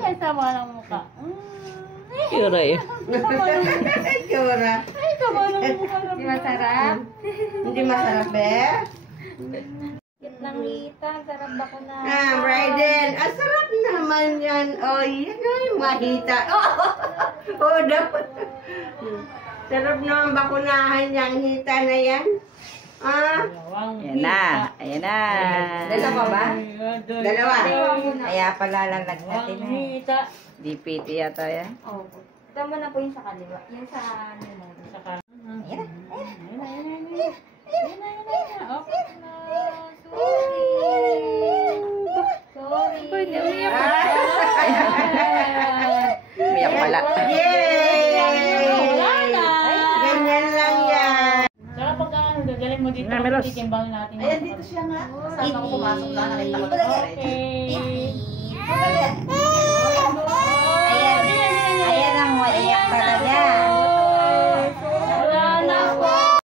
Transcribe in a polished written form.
Ay, sama ng mukha. Yura eh. Yura. Ay, sama ng mukha. Hindi masarap? Hindi masarap eh. Kit lang hita. Sarap ba ko na? Raiden. Ang sarap naman yan. Oh, yan ay mahita. Oh, dapat. Sarap naman bakunahan yung hita na yan. Ayan na. Ayan na. Dalawa ba? Dalawa. Kaya pala lalagnatin na. Hita. DPT yata yan. Opo. Ito mo na po yung sa kaliwa. Yung sa ano mo. Ayan na. Okay na. Sorry. Pwede umiyak. Umiyak pala. Yay! Wala na. Ganyan lang yan. Saka pagka galing mo dito, Meros. titimbangin natin. Ayan, dito siya nga. Saan ako pumasok na? Nakita ko na. Okay.